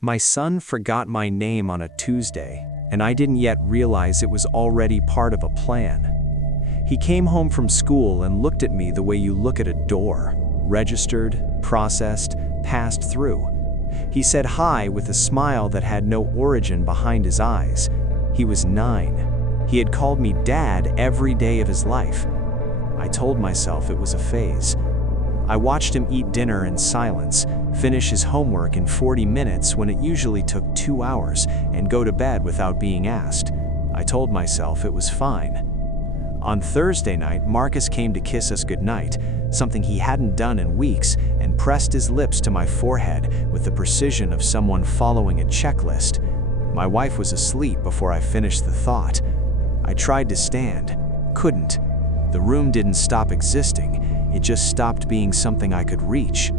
My son forgot my name on a Tuesday, and I didn't yet realize it was already part of a plan. He came home from school and looked at me the way you look at a door: registered, processed, passed through. He said hi with a smile that had no origin behind his eyes. He was 9. He had called me Dad every day of his life. I told myself it was a phase. I watched him eat dinner in silence, finish his homework in 40 minutes when it usually took 2 hours, and go to bed without being asked. I told myself it was fine. On Thursday night, Marcus came to kiss us goodnight, something he hadn't done in weeks, and pressed his lips to my forehead with the precision of someone following a checklist. My wife was asleep before I finished the thought. I tried to stand, couldn't. The room didn't stop existing, it just stopped being something I could reach.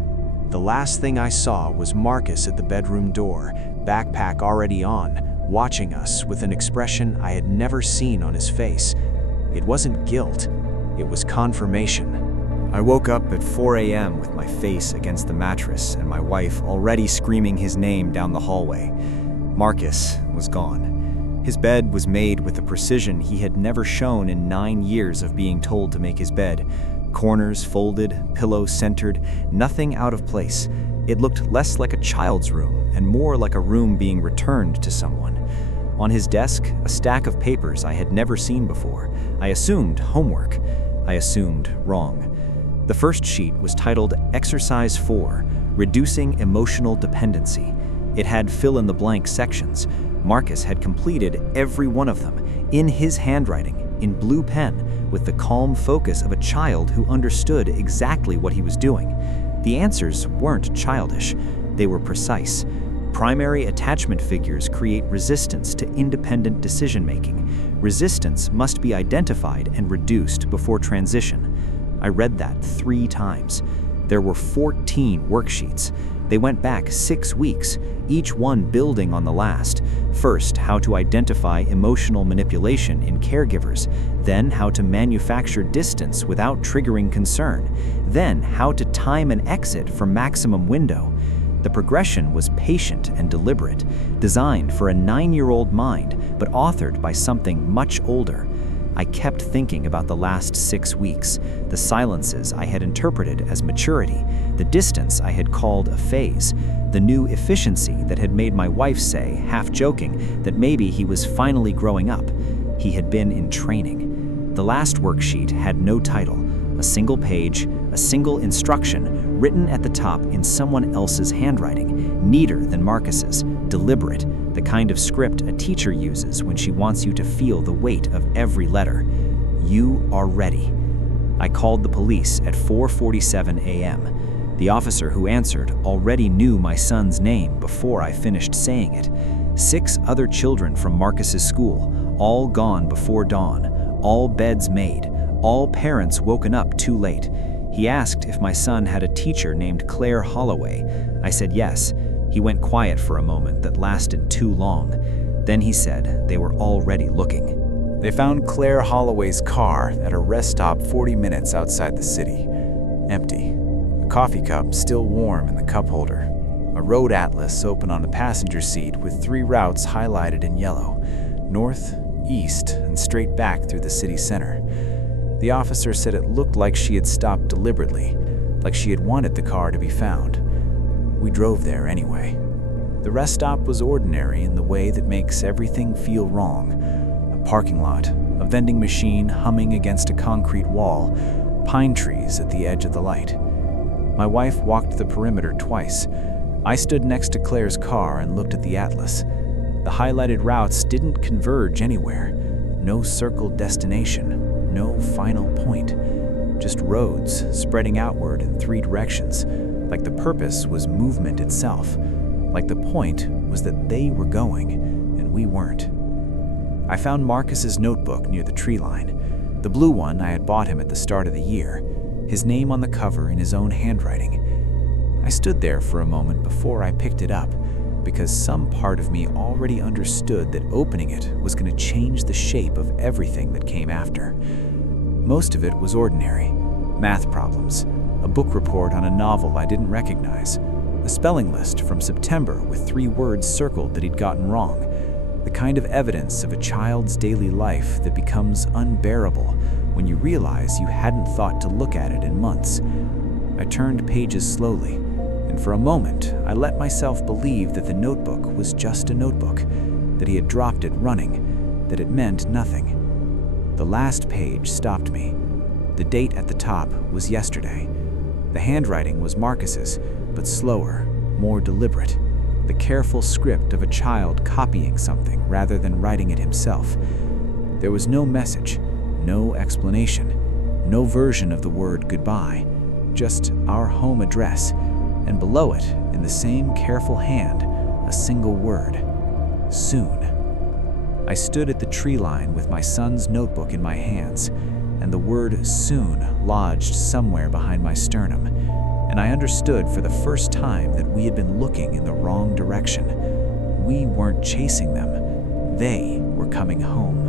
The last thing I saw was Marcus at the bedroom door, backpack already on, watching us with an expression I had never seen on his face. It wasn't guilt, it was confirmation. I woke up at 4 a.m. with my face against the mattress and my wife already screaming his name down the hallway. Marcus was gone. His bed was made with a precision he had never shown in 9 years of being told to make his bed. Corners folded, pillows centered, nothing out of place. It looked less like a child's room and more like a room being returned to someone. On his desk, a stack of papers I had never seen before. I assumed homework. I assumed wrong. The first sheet was titled Exercise 4, Reducing Emotional Dependency. It had fill-in-the-blank sections. Marcus had completed every one of them, in his handwriting, in blue pen, with the calm focus of a child who understood exactly what he was doing. The answers weren't childish. They were precise. Primary attachment figures create resistance to independent decision-making. Resistance must be identified and reduced before transition. I read that 3 times. There were 14 worksheets. They went back 6 weeks, each one building on the last. First, how to identify emotional manipulation in caregivers. Then, how to manufacture distance without triggering concern. Then, how to time an exit for maximum window. The progression was patient and deliberate, designed for a 9-year-old mind, but authored by something much older. I kept thinking about the last 6 weeks, the silences I had interpreted as maturity, the distance I had called a phase, the new efficiency that had made my wife say, half joking, that maybe he was finally growing up. He had been in training. The last worksheet had no title, a single page, a single instruction written at the top in someone else's handwriting, neater than Marcus's, deliberate, the kind of script a teacher uses when she wants you to feel the weight of every letter. You are ready. I called the police at 4:47 a.m. The officer who answered already knew my son's name before I finished saying it. 6 other children from Marcus's school, all gone before dawn, all beds made, all parents woken up too late. He asked if my son had a teacher named Claire Holloway. I said yes. He went quiet for a moment that lasted too long. Then he said they were already looking. They found Claire Holloway's car at a rest stop 40 minutes outside the city. Empty. A coffee cup still warm in the cup holder. A road atlas open on the passenger seat with 3 routes highlighted in yellow. North, east, and straight back through the city center. The officer said it looked like she had stopped deliberately, like she had wanted the car to be found. We drove there anyway. The rest stop was ordinary in the way that makes everything feel wrong. A parking lot, a vending machine humming against a concrete wall, pine trees at the edge of the light. My wife walked the perimeter twice. I stood next to Claire's car and looked at the atlas. The highlighted routes didn't converge anywhere. No circled destination, no final point. Just roads spreading outward in 3 directions, like the purpose was movement itself, like the point was that they were going and we weren't. I found Marcus's notebook near the tree line, the blue one I had bought him at the start of the year, his name on the cover in his own handwriting. I stood there for a moment before I picked it up, because some part of me already understood that opening it was going to change the shape of everything that came after. Most of it was ordinary. Math problems, a book report on a novel I didn't recognize, A spelling list from September with 3 words circled that he'd gotten wrong. The kind of evidence of a child's daily life that becomes unbearable when you realize you hadn't thought to look at it in months. I turned pages slowly, and for a moment, I let myself believe that the notebook was just a notebook, that he had dropped it running, that it meant nothing. The last page stopped me. The date at the top was yesterday. The handwriting was Marcus's, but slower, more deliberate. The careful script of a child copying something rather than writing it himself. There was no message, no explanation, no version of the word goodbye, just our home address, and below it, in the same careful hand, a single word: soon. I stood at the tree line with my son's notebook in my hands, and the word soon lodged somewhere behind my sternum, and I understood for the first time that we had been looking in the wrong direction. We weren't chasing them. They were coming home.